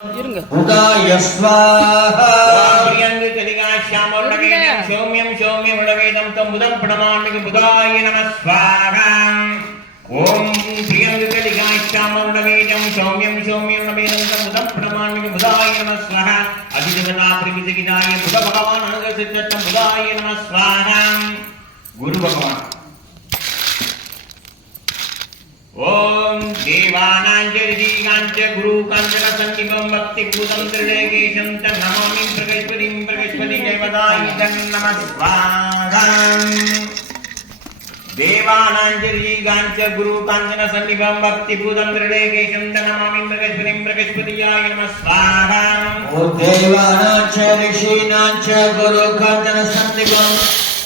இருங்க. உதாய ஸ்வாஹா பிரியங்கு கலிகாஷ்யாமோடவேதம் சௌமியம் சௌமியம் உடவேதம் தம் முதம் பிரணமாமிகு புதாய நம ஸ்வாஹா. ஓம் பிரியங்கு கலிகாஷ்யாமோடவேதம் சௌமியம் சௌமியம் உடவேதம் தம் முதம் பிரணமாமிகு புதாய நம ஸ்வாஹா. அபிஜகதா பிரகிதகிதாய புத பகவான் அனுகிரசித்தம் புதாய நம ஸ்வாஹா. குரு பகவான் ஓம் தேவானாஞ்ச குரு காஞ்சன சன்னிபம் பக்தி பூதம் திருடேகேஷம் தன்னமாமி பிரகஸ்பதிம் பிரகஸ்பதி தேவதாயி தன்னம ஸ்வாஹாம். தேவானாஞ்ச குரு காஞ்சன சன்னிபம் பக்தி பூதம் திருடேகேஷம் தன்னமாமி பிரகஸ்பதிம் பிரகஸ்பதியாய நம ஸ்வாஹாம். ஓ தேவானாஞ்ச ரிஷீனாஞ்ச குரு காஞ்சன சன்னிபம்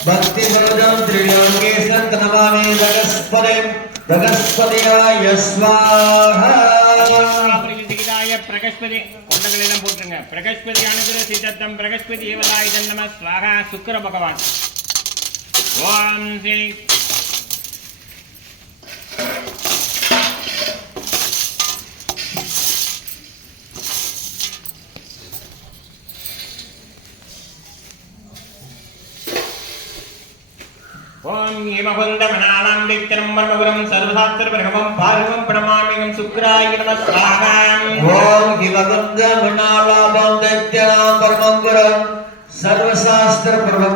பக்தி பூதம் திருடேகேஷம் தன்னமாமி பிரகஸ்பதிம் பிரகஸ்பதியாய ஸ்வாஹா. பிரகஸ்பதி கொண்டகளெல்லாம் போட்டுருங்க. பிரகஸ்பதி அனுகிரசித்தம் பிரகஸ்பதி ஏவதாய நம ஸ்வாஹா. சுக்கிர பகவான் ஓம் ஸ்ரீ ஓம் ஏமகுந்தமனாலாம் விக்ரம் பரமபுரம் சர்வசாஸ்திர பிரகமம் பார்வம் பிரணமாமிகம் சுக்ராய நம ஸ்வாஹா. ஓம் ஹிமகுந்த மணாலாபம் தைத்யநாம் பரமங்குரம் சர்வசாஸ்திர பிரபலம்